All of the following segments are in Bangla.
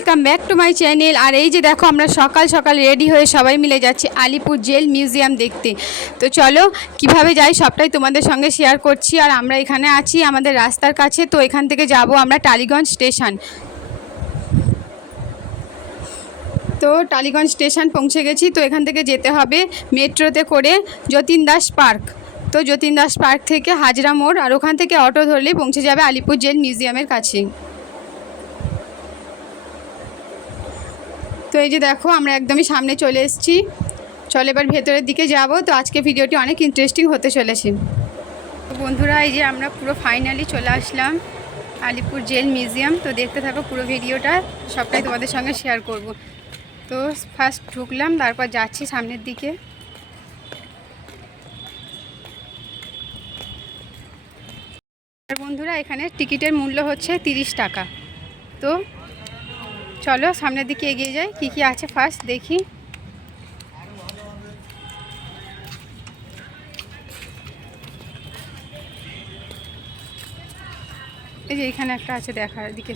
Welcome back to my channel. আর এই যে দেখো, আমরা সকাল সকাল রেডি হয়ে সবাই মিলে যাচ্ছি আলিপুর জেল মিউজিয়াম দেখতে। তো চলো, কীভাবে যাই সবটাই তোমাদের সঙ্গে শেয়ার করছি। আর আমরা এখানে আছি আমাদের রাস্তার কাছে, তো এখান থেকে যাব আমরা টালিগঞ্জ স্টেশন। তো টালিগঞ্জ স্টেশন পৌঁছে গেছি। তো এখান থেকে যেতে হবে মেট্রোতে করে যতীন দাস পার্ক। তো যতীন দাস পার্ক থেকে হাজরা মোড়, আর ওখান থেকে অটো ধরলেই পৌঁছে যাবে আলিপুর জেল মিউজিয়ামের কাছে। তো এই যে দেখো, আমরা একদমই সামনে চলে এসেছি। চলো এবার ভেতরের দিকে যাব। তো আজকে ভিডিওটি অনেক ইন্টারেস্টিং হতে চলেছে। তো বন্ধুরা, এই যে আমরা পুরো ফাইনালি চলে আসলাম আলিপুর জেল মিউজিয়াম তো দেখতে থাকো পুরো ভিডিওটা, সবটাই তোমাদের সঙ্গে শেয়ার করব। তো ফার্স্ট ঢুকলাম, তারপর যাচ্ছি সামনের দিকে। বন্ধুরা, এখানে টিকিটের মূল্য হচ্ছে তিরিশ টাকা। তো চলো সামনের দিকে এগিয়ে যাই। কি কি আছে ফার্স্ট দেখি। এই যে এখানে একটা আছে দেখার দিকে।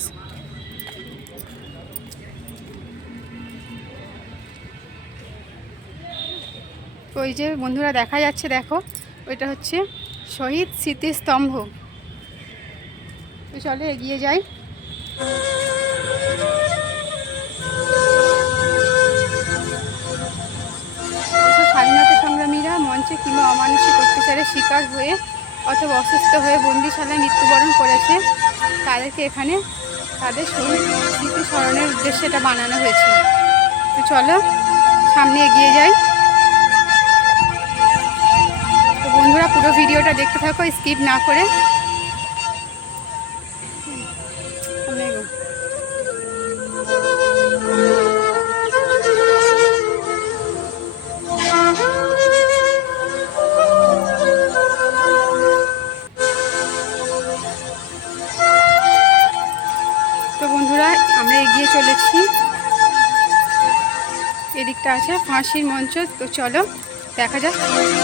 ওই যে বন্ধুরা দেখা যাচ্ছে, দেখো, ওইটা হচ্ছে শহীদ স্মৃতিস্তম্ভ। চলো এগিয়ে যাই। সংগ্রামীরা মঞ্চে কিংবা অমানুষিক অত্যাচারের শিকার হয়ে অথবা অসুস্থ হয়ে বন্দিশালায় মৃত্যুবরণ করেছে, তাদেরকে এখানে তাদের স্মৃতি স্মরণের উদ্দেশ্যে এটা বানানো হয়েছে। তো চলো, সামনে এগিয়ে যাই। তো বন্ধুরা, পুরো ভিডিওটা দেখতে থাকো, স্কিপ না করে। আছে ফাঁসির মঞ্চ, তো চলো দেখা যাক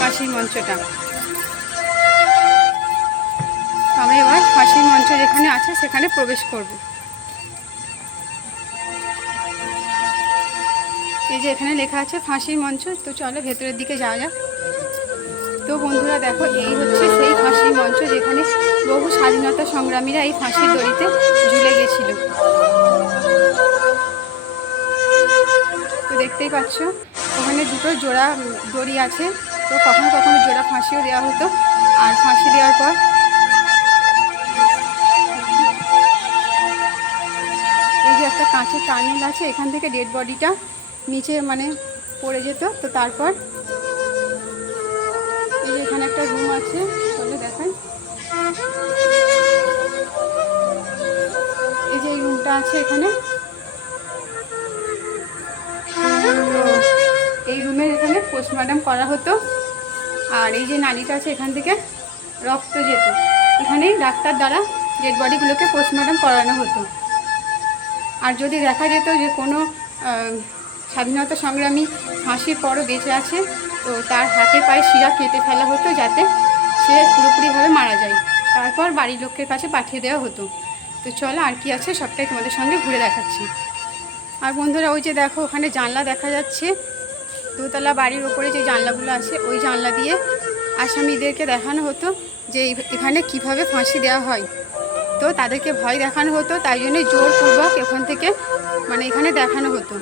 ফাঁসির মঞ্চটা। তো আমরা এবার ফাঁসির মঞ্চ যেখানে আছে সেখানে প্রবেশ করব। এই যে এখানে লেখা আছে ফাঁসির মঞ্চ, তো চলো ভেতরের দিকে যাওয়া যাক। তো বন্ধুরা দেখো, এই হচ্ছে সেই ফাঁসির মঞ্চ যেখানে বহু স্বাধীনতা সংগ্রামীরা এই ফাঁসির দড়িতে ঝুলে গেছিল। দেখতেই পাচ্ছ। ওখানে দুটো জোড়া দড়ি আছে। তো কখনো কখনো জোড়া ফাঁসিও দেওয়া হতো। আর ফাঁসি দেওয়ার পর এই যে একটা কাঁচের টার্নেল আছে, এখান থেকে ডেড বডিটা নিচে মানে পড়ে যেত। তো তারপর এই যে এখানে একটা রুম আছে, চলে দেখাই। এই যে এই রুমটা আছে এখানে। পোস্টমর্টম করা হতো। আর এই যে নালিটা আছে এখান থেকে রক্ত যেত। এখানেই ডাক্তার দ্বারা ডেড বডিগুলোকে পোস্টমর্টম করানো হতো। আর যদি দেখা যেত যে কোনো স্বাধীনতা সংগ্রামী ফাঁসির পরও বেঁচে আছে, তো তার হাতে পায়ে শিরা কেটে ফেলা হতো যাতে সে পুরোপুরিভাবে মারা যায়। তারপর বাড়ির লোকের কাছে পাঠিয়ে দেওয়া হতো। তো চলো আর কি আছে সবটাই তোমাদের সঙ্গে ঘুরে দেখাচ্ছি। আর বন্ধুরা, ওই যে দেখো, ওখানে জানলা দেখা যাচ্ছে। দোতলা বাড়ির ওপরে যে জানলাগুলো আছে, ওই জানলা দিয়ে আসামিদেরকে দেখানো হতো যে এখানে কীভাবে ফাঁসি দেওয়া হয়। তো তাদেরকে ভয় দেখানো হতো, তাই জন্যই জোরপূর্বক এখান থেকে মানে এখানে দেখানো হতো।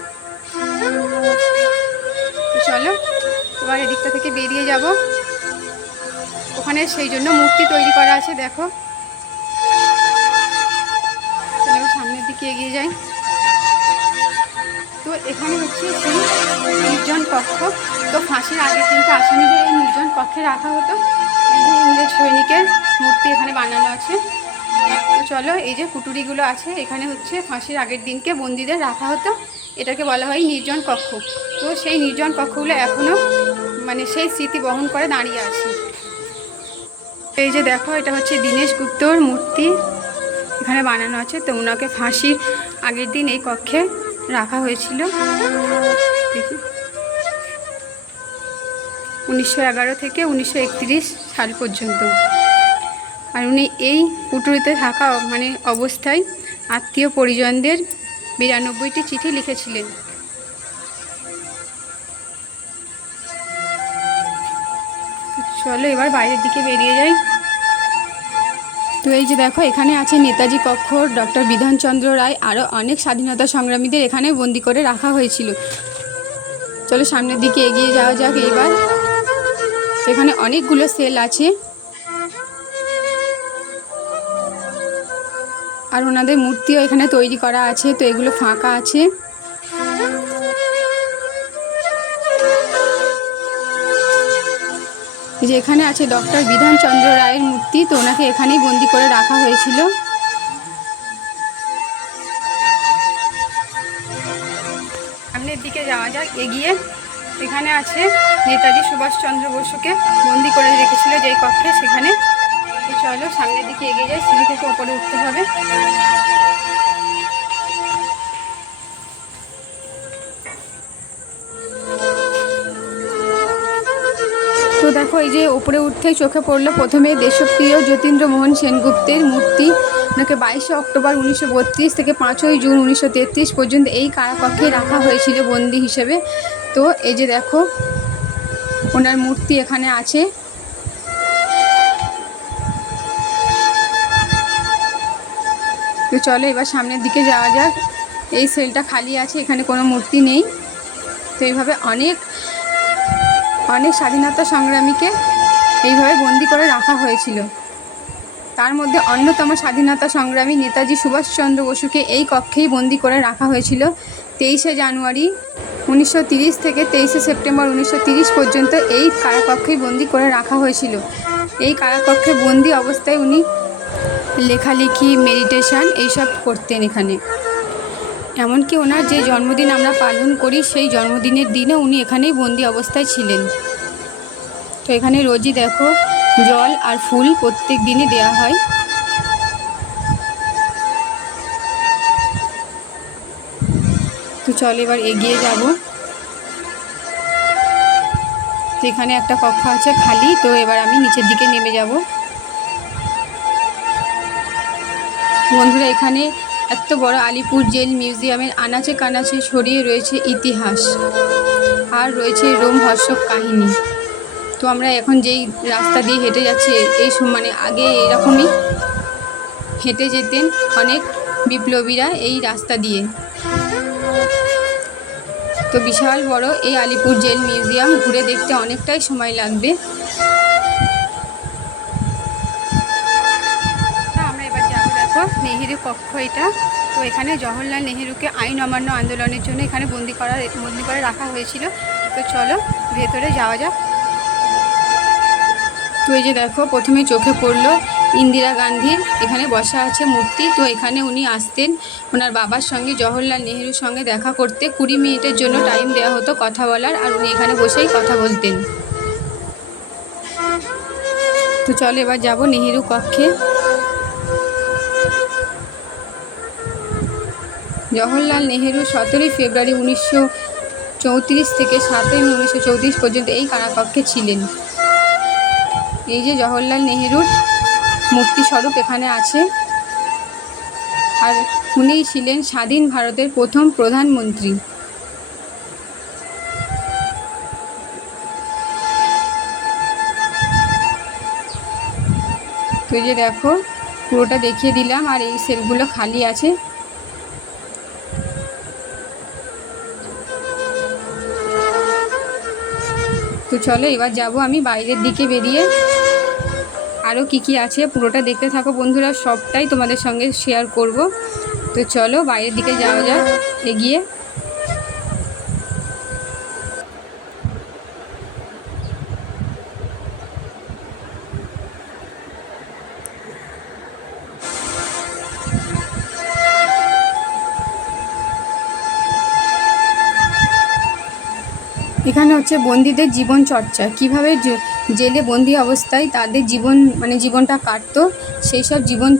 চলো, এবার এদিকটা থেকে বেরিয়ে যাব। ওখানে সেই জন্য মূর্তি তৈরি করা আছে, দেখো। সামনের দিকে এগিয়ে যাই। তো এখানে হচ্ছে সেই নির্জন কক্ষ। তো ফাঁসির আগের দিনকে আসামিদের এই নির্জন কক্ষে রাখা হতো। ইংরেজ সৈনিকের মূর্তি এখানে বানানো আছে। তো চলো, এই যে কুটুরিগুলো আছে, এখানে হচ্ছে ফাঁসির আগের দিনকে বন্দিদের রাখা হতো। এটাকে বলা হয় নির্জন কক্ষ। তো সেই নির্জন কক্ষগুলো এখনও মানে সেই স্মৃতি বহন করে দাঁড়িয়ে আছে। এই যে দেখো, এটা হচ্ছে দীনেশ গুপ্তর মূর্তি। এখানে বানানো আছে। তো ওনাকে ফাঁসির আগের দিন এই কক্ষে রাখা হয়েছিল। উনিশশো এগারো থেকে উনিশশো একত্রিশ সাল পর্যন্ত। আর উনি এই কুটুরিতে থাকা মানে অবস্থায় আত্মীয় পরিজনদের বিরানব্বইটি চিঠি লিখেছিলেন। চলো এবার বাইরের দিকে বেরিয়ে যাই। তো এই যে দেখো, এখানে আছে নেতাজি কক্ষ, ডক্টর বিধানচন্দ্র রায় আরও অনেক স্বাধীনতা সংগ্রামীদের এখানে বন্দি করে রাখা হয়েছিল। চলো সামনের দিকে এগিয়ে যাওয়া যাক এইবার এখানে অনেকগুলো সেল আছে। আর ওনাদের মূর্তিও এখানে তৈরি করা আছে, তো এগুলো ফাঁকা আছে। যে এখানে আছে ডক্টর বিধানচন্দ্র রায়ের মূর্তি, তো ওনাকে এখানেই বন্দি করে রাখা হয়েছিল। সামনের দিকে যাওয়া যাক, এগিয়ে। এখানে আছে নেতাজি সুভাষচন্দ্র বসুকে বন্দি করে রেখেছিল যেই কক্ষে সেখানে। চলো, সামনের দিকে এগিয়ে যাই, সিঁড়ি থেকে ওপরে উঠতে হবে। দেখো, এই যে উপরে উঠতেই চোখে পড়ল প্রথমে দেশপ্রিয় যতীন্দ্র মোহন সেনগুপ্তের মূর্তি। ওনাকে বাইশে অক্টোবর উনিশশো বত্রিশ থেকে পাঁচই জুন উনিশশো তেত্রিশ পর্যন্ত এই কারাকক্ষে রাখা হয়েছিল বন্দি হিসেবে। তো এই যে দেখো, ওনার মূর্তি এখানে আছে। তো চলো এবার সামনের দিকে যাওয়া যাক। এই সেলটা খালি আছে, এখানে কোনো মূর্তি নেই। তো এইভাবে অনেক অনেক স্বাধীনতা সংগ্রামীকে এইভাবে বন্দি করে রাখা হয়েছিল। তার মধ্যে অন্যতম স্বাধীনতা সংগ্রামী নেতাজি সুভাষচন্দ্র বসুকে এই কক্ষেই বন্দি করে রাখা হয়েছিল তেইশে জানুয়ারি উনিশশো থেকে তেইশে সেপ্টেম্বর উনিশশো পর্যন্ত এই কারাকক্ষেই বন্দি করে রাখা হয়েছিল। এই কারাকক্ষে বন্দি অবস্থায় উনি লেখালেখি, মেডিটেশন এইসব করতেন এখানে। এমনকি ওনার যে জন্মদিন আমরা পালন করি, সেই জন্মদিনের দিনে উনি এখানেই বন্দি অবস্থায় ছিলেন। তো এখানে রোজই দেখো, জল আর ফুল প্রত্যেক দিনই দেওয়া হয়। তো চল এবার এগিয়ে যাব। তো এখানে একটা কক্ষ আছে খালি, তো এবার আমি নিচের দিকে নেমে যাব। বন্ধুরা, এখানে এত বড় আলিপুর জেল মিউজিয়ামের আনাচে কানাচে ছড়িয়ে রয়েছে ইতিহাস। আর রয়েছে রোম রোমহর্ষক কাহিনী। তো আমরা এখন যেই রাস্তা দিয়ে হেঁটে যাচ্ছি, এই মানে আগে এরকমই হেঁটে যেতেন অনেক বিপ্লবীরা এই রাস্তা দিয়ে। তো বিশাল বড় এই আলিপুর জেল মিউজিয়াম ঘুরে দেখতে অনেকটাই সময় লাগবে। দেখো কক্ষ এটা। তো এখানে জওহরলাল নেহেরুকে আইন অমান্য আন্দোলনের জন্য এখানে বন্দি করা, বন্দি করে রাখা হয়েছিল। তো চলো, ভেতরে যাওয়া যাক। তো এই যে দেখো, প্রথমে চোখে পড়ল ইন্দিরা গান্ধীর এখানে বসা আছে মূর্তি। তো এখানে উনি আসতেন ওনার বাবার সঙ্গে জওহরলাল নেহেরুর সঙ্গে দেখা করতে। কুড়ি মিনিটের জন্য টাইম দেওয়া হতো কথা বলার, আর উনি এখানে বসেই কথা বলতেন। তো চলো এবার যাব নেহেরু কক্ষে। জওহরলাল নেহেরু সতেরোই ফেব্রুয়ারি উনিশশো চৌত্রিশ থেকে সাতই মে উনিশশো চৌত্রিশ পর্যন্ত এই কারাকক্ষে ছিলেন। এই যে জওহরলাল নেহেরুর মূর্তি স্বরূপ এখানে আছে। আর উনি ছিলেন স্বাধীন ভারতের প্রথম প্রধানমন্ত্রী। তো এই যে দেখো, পুরোটা দেখিয়ে দিলাম। আর এই সেলগুলো খালি আছে। তো চলো এবার যাব আমি বাইরের দিকে বেরিয়ে। আরও কি কি আছে পুরোটা দেখতে থাকো বন্ধুরা, সবটাই তোমাদের সঙ্গে শেয়ার করব। তো চলো বাইরের দিকে যাওয়া যাক, এগিয়ে। হচ্ছে বন্দীদের জীবন চর্চা। কীভাবে জেলে বন্দি অবস্থায় তাদের জীবন মানে জীবনটা কাটতো সেই সব জীবন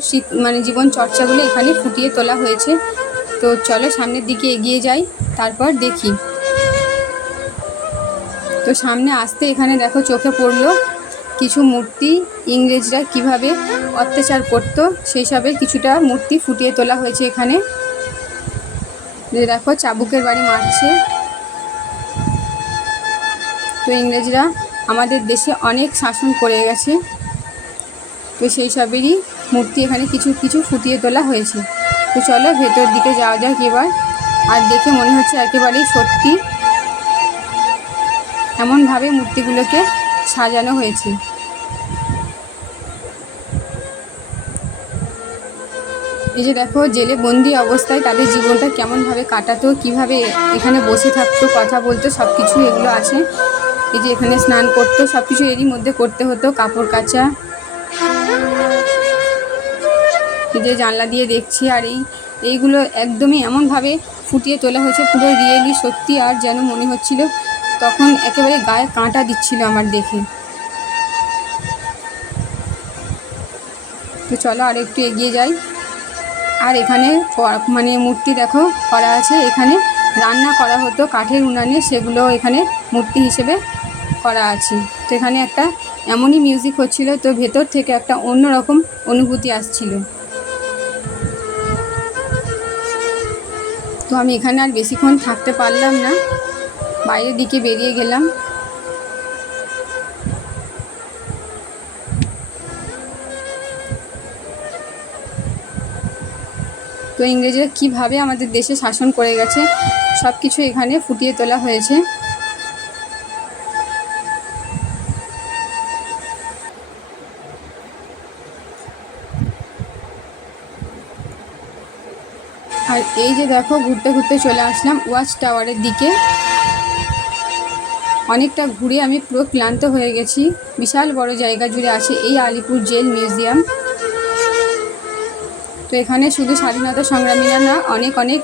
মানে জীবন চর্চাগুলো এখানে ফুটিয়ে তোলা হয়েছে। তো চলো সামনের দিকে এগিয়ে যাই, তারপর দেখি। তো সামনে আসতে এখানে দেখো চোখে পড়ল কিছু মূর্তি, ইংরেজরা কীভাবে অত্যাচার করতো সেই সবের কিছুটা মূর্তি ফুটিয়ে তোলা হয়েছে এখানে। দেখো চাবুকের বাড়ি মারছে। তো ইংরেজরা আমাদের দেশে অনেক শাসন করে গেছে। তো সেই সবেরই মূর্তি এখানে কিছু কিছু ফুটিয়ে তোলা হয়েছে। তো চলো ভেতর দিকে যাওয়া যাক এবার। আর দেখে মনে হচ্ছে একেবারেই সত্যি এমনভাবে মূর্তিগুলোকে সাজানো হয়েছে। এই যে দেখো, জেলে বন্দি অবস্থায় তাদের জীবনটা কেমনভাবে কাটাতো, কীভাবে এখানে বসে থাকতো, কথা বলতো সব কিছু এগুলো আছে। এই যে এখানে স্নান করতো সব কিছু এরই মধ্যে করতে হতো, কাপড় কাচা। এই যে জানলা দিয়ে দেখছি, আর এই, এইগুলো একদমই এমনভাবে ফুটিয়ে তোলা হয়েছে, পুরো রিয়েলি সত্যি, আর যেন মনে হচ্ছিল তখন একেবারে গায়ে কাঁটা দিচ্ছিল আমার দেখে। তো চলো আর একটু এগিয়ে যাই। আর এখানে মানে মূর্তি দেখো, করা আছে। এখানে রান্না করা হতো, কাঠের উনানে, সেগুলো এখানে মূর্তি হিসেবে করা আছে। তো এখানে একটা এমনই মিউজিক হচ্ছিল, তো ভেতর থেকে একটা অন্যরকম অনুভূতি আসছিল। তো আমি এখানে আর বেশিক্ষণ থাকতে পারলাম না। বাইরের দিকে বেরিয়ে গেলাম। তো ইংরেজরা কীভাবে আমাদের দেশে শাসন করে গেছে সব কিছু এখানে ফুটিয়ে তোলা হয়েছে। আর এই যে দেখো, ঘুরতে ঘুরতে চলে আসলাম ওয়াচ টাওয়ারের দিকে। অনেকটা ঘুরে আমি পুরো ক্লান্ত হয়ে গেছি। বিশাল বড় জায়গা জুড়ে আছে এই আলিপুর জেল মিউজিয়াম। তো এখানে শুধু স্বাধীনতা সংগ্রামীরা না, অনেক অনেক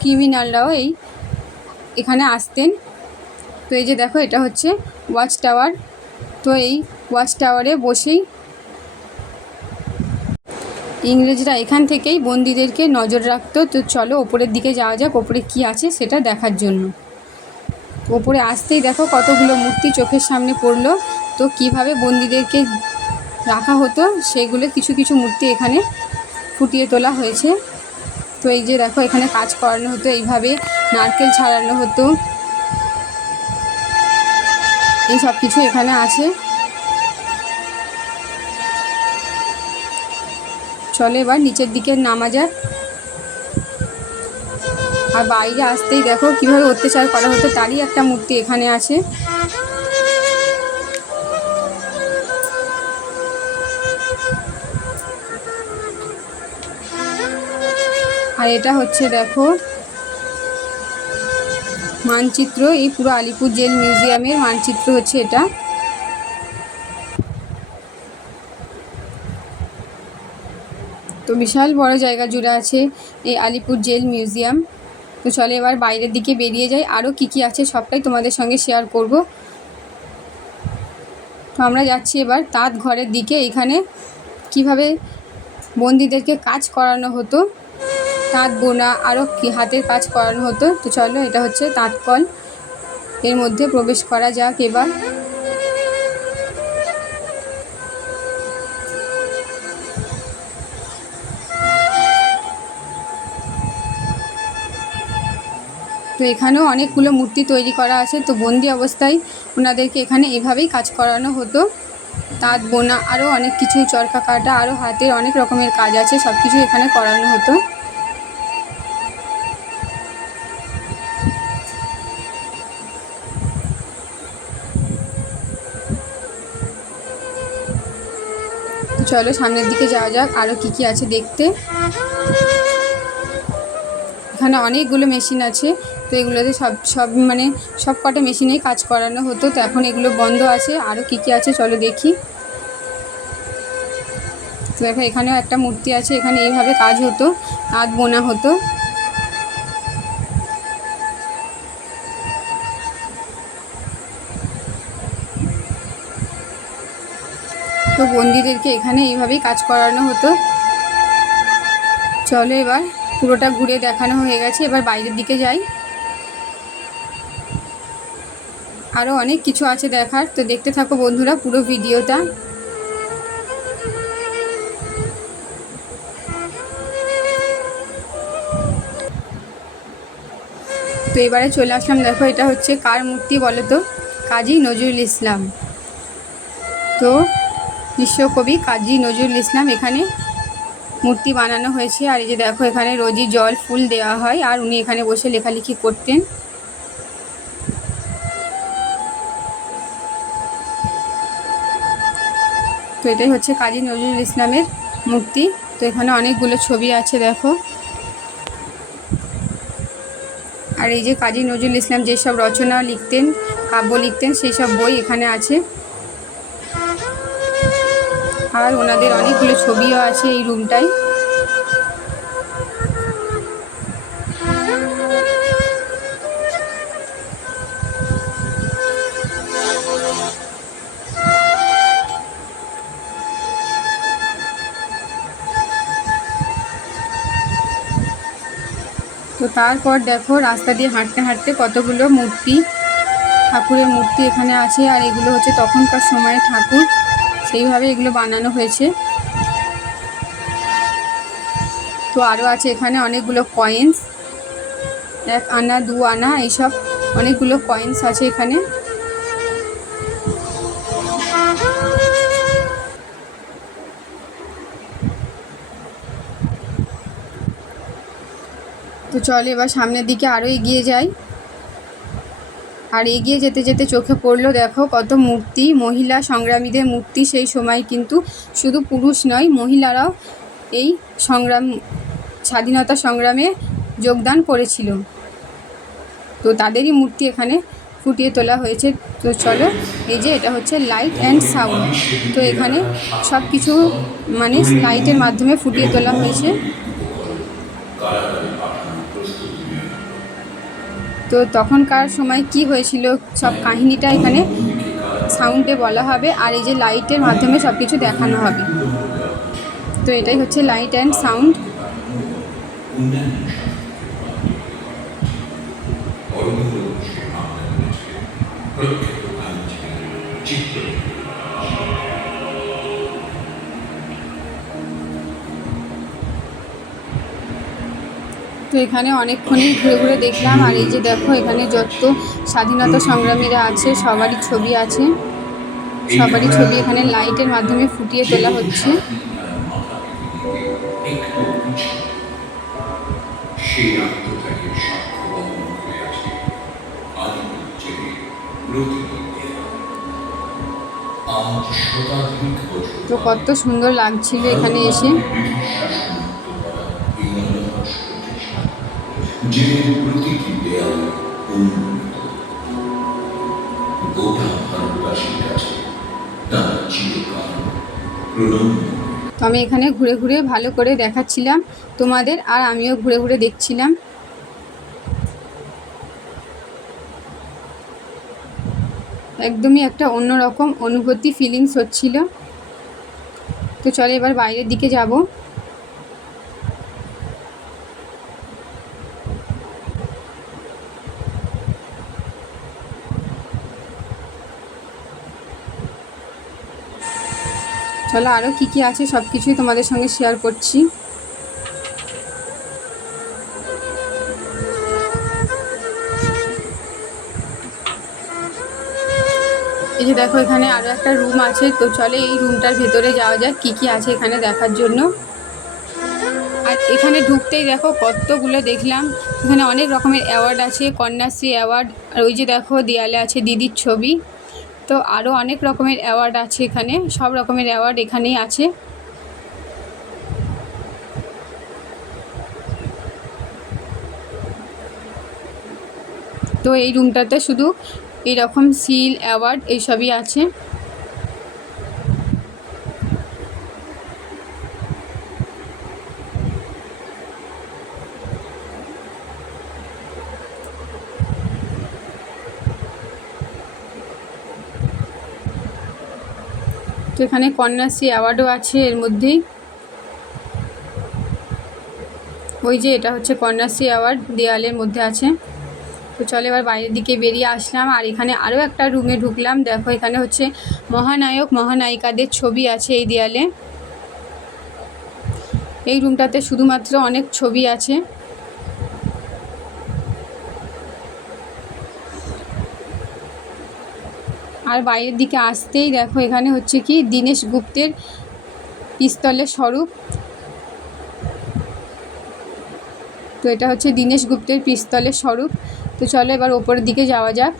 ক্রিমিনালরাও এই এখানে আসতেন। তো এই যে দেখো, এটা হচ্ছে ওয়াচ টাওয়ার। তো এই ওয়াচ টাওয়ারে বসেই ইংরেজরা এখান থেকেই বন্দীদেরকে নজর রাখতো, তো চলো ওপরের দিকে যাওয়া যাক, ওপরে কি আছে সেটা দেখার জন্য। ওপরে আসতেই দেখো কতগুলো মূর্তি চোখের সামনে পড়ল। তো কীভাবে বন্দীদেরকে রাখা হতো, সেগুলো কিছু কিছু মূর্তি এখানে ফুটিয়ে তোলা হয়েছে। তো এই যে দেখো, এখানে কাজ করানো হতো, এইভাবে নারকেল ছাড়ানো হতো। এই সব কিছু এখানে আছে। চলো, এবার নিচের দিকে নামা যাক। আর বাইরে আসতেই দেখো কীভাবে অত্যাচার করা হতো, তারই একটা মূর্তি এখানে আছে। আর এটা হচ্ছে দেখো মানচিত্র, এই পুরো আলিপুর জেল মিউজিয়ামের মানচিত্র হচ্ছে এটা। তো বিশাল বড় জায়গা জুড়ে আছে এই আলিপুর জেল মিউজিয়াম। তো চলে এবার বাইরের দিকে বেরিয়ে যাই। আরও কী কী আছে সবটাই তোমাদের সঙ্গে শেয়ার করব। তো আমরা যাচ্ছি এবার তাঁত ঘরের দিকে। এখানে কীভাবে বন্দিদেরকে কাজ করানো হতো, তাঁত বোনা আরও কি হাতের কাজ করানো হতো। তো চলো এটা হচ্ছে তাঁতকল এর মধ্যে প্রবেশ করা যাক এবার। এখানেও অনেকগুলো মূর্তি তৈরি করা আছে। তো বন্দি অবস্থায় ওনাদেরকে এখানে এভাবেই কাজ করানো হতো। তাঁত, বোনা আরও অনেক কিছু চরকা কাটা, আরও হাতের অনেক রকমের কাজ আছে সব কিছু এখানে করানো হতো। চলো সামনের দিকে যাওয়া যাক, আরও কী কী আছে দেখতে। এখানে অনেকগুলো মেশিন আছে, তো এগুলোতে সব সব মানে সব কটা মেশিনেই কাজ করানো হতো, তো এখন এগুলো বন্ধ আছে আরও কী কী আছে চলো দেখি। তো দেখো, এখানেও একটা মূর্তি আছে, এখানে এইভাবে কাজ হতো তাঁত বোনা হতো। তো বন্দিদেরকে এখানে এইভাবেই কাজ করানো হতো। চলো এবার। পুরোটা ঘুরে দেখানো হয়ে গেছে, এবার বাইরের দিকে যাই। আরও অনেক কিছু আছে দেখার, তো দেখতে থাকো বন্ধুরা পুরো ভিডিওটা। তো এবারে চলে আসলাম, দেখো এটা হচ্ছে কার মূর্তি বলো তো কাজী নজরুল ইসলাম। তো বিশ্বকবি কাজী নজরুল ইসলাম এখানে মূর্তি বানানো হয়েছে। আর এই যে দেখো এখানে রোজই জল, ফুল দেওয়া হয়। আর উনি এখানে বসে লেখালেখি করতেন। তো এটাই হচ্ছে কাজী নজরুল ইসলামের মূর্তি। তো এখানে অনেকগুলো ছবি আছে, দেখো। আর এই যে কাজী নজরুল ইসলাম যেসব রচনা লিখতেন, কাব্য লিখতেন, সেই সব বই এখানে আছে। আর ওনাদের অনেকগুলো ছবিও আছে এই রুমটায়। তো তারপর দেখো রাস্তা দিয়ে হাঁটতে হাঁটতে কতগুলো মূর্তি, ঠাকুরের মূর্তি এখানে আছে আর এগুলো হচ্ছে তখনকার সময়ে ঠাকুর। সেইভাবে এগুলো বানানো হয়েছে। তো আরও আছে এখানে অনেকগুলো কয়েন্স এক আনা, দু আনা, এইসব অনেকগুলো কয়েন্স আছে এখানে। তো চলে এবার সামনের দিকে আরও এগিয়ে যাই। আর এগিয়ে যেতে যেতে চোখে পড়ল, দেখো কত মূর্তি, মহিলা সংগ্রামীদের মূর্তি সেই সময় কিন্তু শুধু পুরুষ নয়, মহিলারাও এই সংগ্রাম, স্বাধীনতা সংগ্রামে যোগদান করেছিল। তো তাদেরই মূর্তি এখানে ফুটিয়ে তোলা হয়েছে। তো চলো, এই যে এটা হচ্ছে লাইট অ্যান্ড সাউন্ড তো এখানে সব কিছু মানে লাইটের মাধ্যমে ফুটিয়ে তোলা হয়েছে। তো তখনকার সময় কি হয়েছিল? সব কাহিনীটা এখানে সাউন্ডে বলা হবে আর এই যে লাইটের মাধ্যমে সব কিছু দেখানো হবে। তো এটাই হচ্ছে লাইট অ্যান্ড সাউন্ড তো এখানে অনেকক্ষণই ঘুরে ঘুরে দেখলাম। আর এই যে দেখো, এখানে যত স্বাধীনতা সংগ্রামীরা আছে, সবারই ছবি আছে। সবারই ছবি এখানে লাইটের মাধ্যমে ফুটিয়ে তোলা হচ্ছে। তো কত সুন্দর লাগছিল এখানে এসে। যে প্রতিটি দেয়াল উন্মুক্ত গোটা ভারতবাসীর কাছে তারা চিরকাল প্রণম্য। আমি এখানে ঘুরে ঘুরে ভালো করে দেখাচ্ছিলাম তোমাদের, আর আমিও ঘুরে ঘুরে দেখছিলাম। একদমই একটা অন্যরকম অনুভূতি ফিলিংস হচ্ছিল। তো চলো এবার বাইরের দিকে যাব। চলো আরও কী কী আছে সব কিছুই তোমাদের সঙ্গে শেয়ার করছি। এই যে দেখো, এখানে আরও একটা রুম আছে। তো চলে এই রুমটার ভেতরে যাওয়া যাক, কী কী আছে এখানে দেখার জন্য। আর এখানে ঢুকতেই দেখো, কতগুলো দেখলাম। এখানে অনেক রকমের অ্যাওয়ার্ড আছে, কন্যাশ্রী অ্যাওয়ার্ড আর ওই যে দেখো, দেয়ালে আছে দিদির ছবি। তো আরও অনেক রকমের অ্যাওয়ার্ড আছে এখানে, সব রকমের অ্যাওয়ার্ড এখানেই আছে। তো এই রুমটাতে শুধু এইরকম সিল অ্যাওয়ার্ড এইসবই আছে। তো এখানে কন্যাশ্রী অ্যাওয়ার্ডও আছে এর মধ্যেই। ওই যে এটা হচ্ছে কন্যাশ্রী অ্যাওয়ার্ড দেওয়ালের মধ্যে আছে। তো চলো এবার বাইরের দিকে বেরিয়ে আসলাম। আর এখানে আরও একটা রুমে ঢুকলাম। দেখো এখানে হচ্ছে মহানায়ক, মহানায়িকাদের ছবি আছে এই দেয়ালে। এই রুমটাতে শুধুমাত্র অনেক ছবি আছে। আর বাইরের দিকে আসতেই দেখো এখানে হচ্ছে কি দীনেশ গুপ্তের পিস্তলের স্বরূপ। তো এটা হচ্ছে দীনেশ গুপ্তের পিস্তলের স্বরূপ। তো চলো এবার ওপরের দিকে যাওয়া যাক।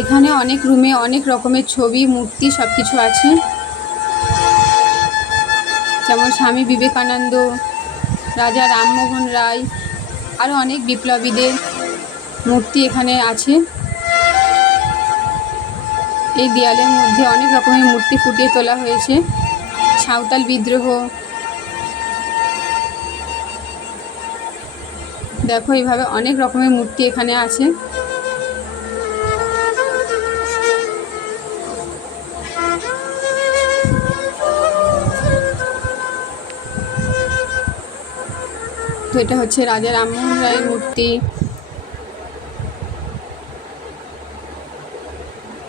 এখানে অনেক রুমে অনেক রকমের ছবি, মূর্তি সব কিছু আছে। যেমন স্বামী বিবেকানন্দ, রাজা রামমোহন রায় আরও অনেক বিপ্লবীদের মূর্তি এখানে আছে। এই দেয়ালের মধ্যে অনেক রকমের মূর্তি ফুটিয়ে তোলা হয়েছে। সাঁওতাল বিদ্রোহ। দেখো, এইভাবে অনেক রকমের মূর্তি এখানে আছে। এটা হচ্ছে রাজা রামমোহন রায়ের মূর্তি।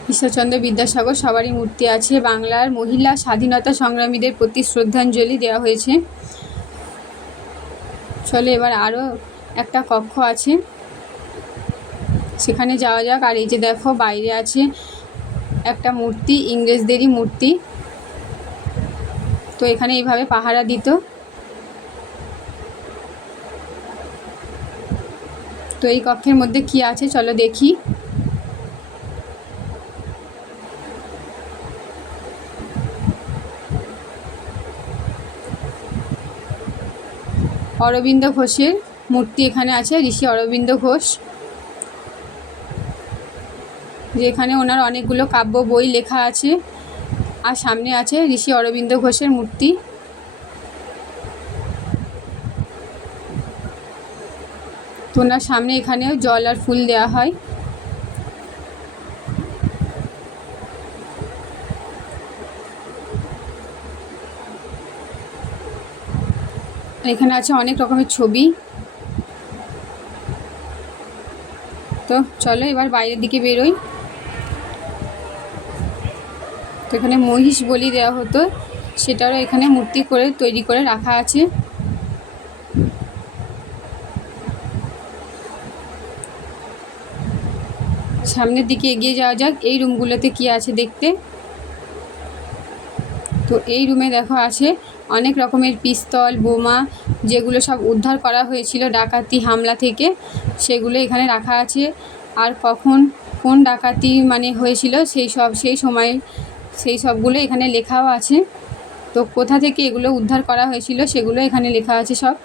ঈশ্বরচন্দ্র বিদ্যাসাগর সবারই মূর্তি আছে। বাংলার মহিলা স্বাধীনতা সংগ্রামীদের প্রতি শ্রদ্ধাঞ্জলি দেওয়া হয়েছে। চলে এবার আরও একটা কক্ষ আছে। সেখানে যাওয়া যাক। আর এই যে দেখো, বাইরে আছে একটা মূর্তি, ইংরেজদেরই মূর্তি। তো এখানে এইভাবে পাহারা দিত। তো এই কক্ষের মধ্যে কি আছে চলো দেখি। অরবিন্দ ঘোষের মূর্তি এখানে আছে, ঋষি অরবিন্দ ঘোষ, যেখানে ওনার অনেকগুলো কাব্য বই লেখা আছে, আর সামনে আছে ঋষি অরবিন্দ ঘোষের মূর্তি। তো ওনার সামনে এখানেও জল আর ফুল দেওয়া হয়। এখানে আছে অনেক রকমের ছবি। তো চলো এবার বাইরের দিকে বেরোই। তো এখানে মহিষ বলি দেওয়া হতো। সেটারও এখানে মূর্তি করে তৈরি করে রাখা আছে। সামনের দিকে এগিয়ে যাওয়া যাক। এই রুমগুলোতে কি আছে দেখতে? তো এই রুমে দেখো আছে অনেক রকমের পিস্তল, বোমা, যেগুলো সব উদ্ধার করা হয়েছিল ডাকাতি হামলা থেকে। সেগুলো এখানে রাখা আছে। আর কখন, কোন ডাকাতি মানে হয়েছিল সেই সব, সেই সময়, সেই সবগুলো এখানে লেখাও আছে। তো কোথা থেকে এগুলো উদ্ধার করা হয়েছিল সেগুলো এখানে লেখা আছে সব।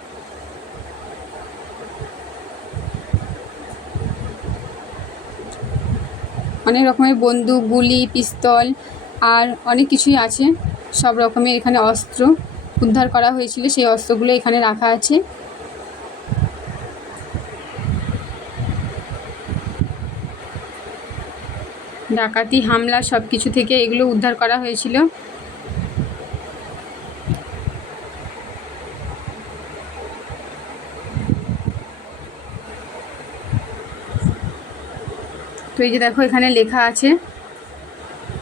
অনেক রকমের বন্দুক, গুলি, পিস্তল আর অনেক কিছুই আছে। সব রকমের এখানে অস্ত্র উদ্ধার করা হয়েছিল। সেই অস্ত্রগুলো এখানে রাখা আছে। ডাকাতি, হামলা সব কিছু থেকে এগুলো উদ্ধার করা হয়েছিল। এই যে দেখো, এখানে লেখা আছে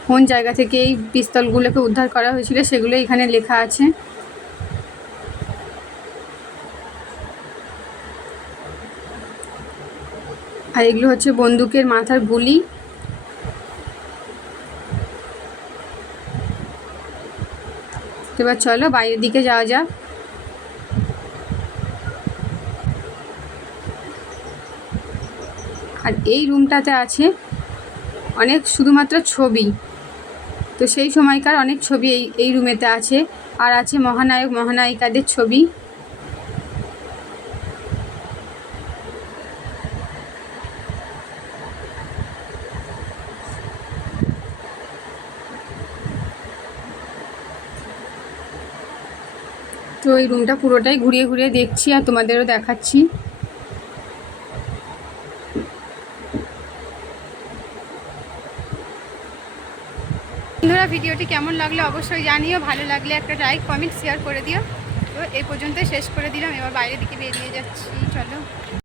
কোন জায়গা থেকে এই পিস্তলগুলোকে উদ্ধার করা হয়েছিল, সেগুলো এখানে লেখা আছে। আর এগুলো হচ্ছে বন্দুকের মাথার গুলি। এবার চলো বাইরের দিকে যাওয়া যাক। আর এই রুমটাতে আছে, অনেক শুধুমাত্র ছবি। তো সেই সময়কার অনেক ছবি এই এই রুমেতে আছে। আর আছে মহানায়ক, মহানায়িকাদের ছবি। তো এই রুমটা পুরোটাই ঘুরিয়ে ঘুরিয়ে দেখছি আর তোমাদেরও দেখাচ্ছি। বন্ধুরা ভিডিওটি কেমন লাগল অবশ্যই জানিও, ভালো লাগলে একটা লাইক কমেন্ট শেয়ার করে দিও। তো এই পর্যন্ত শেষ করে দিলাম, এবার বাইরের দিকে বেরিয়ে যাচ্ছি, চলো।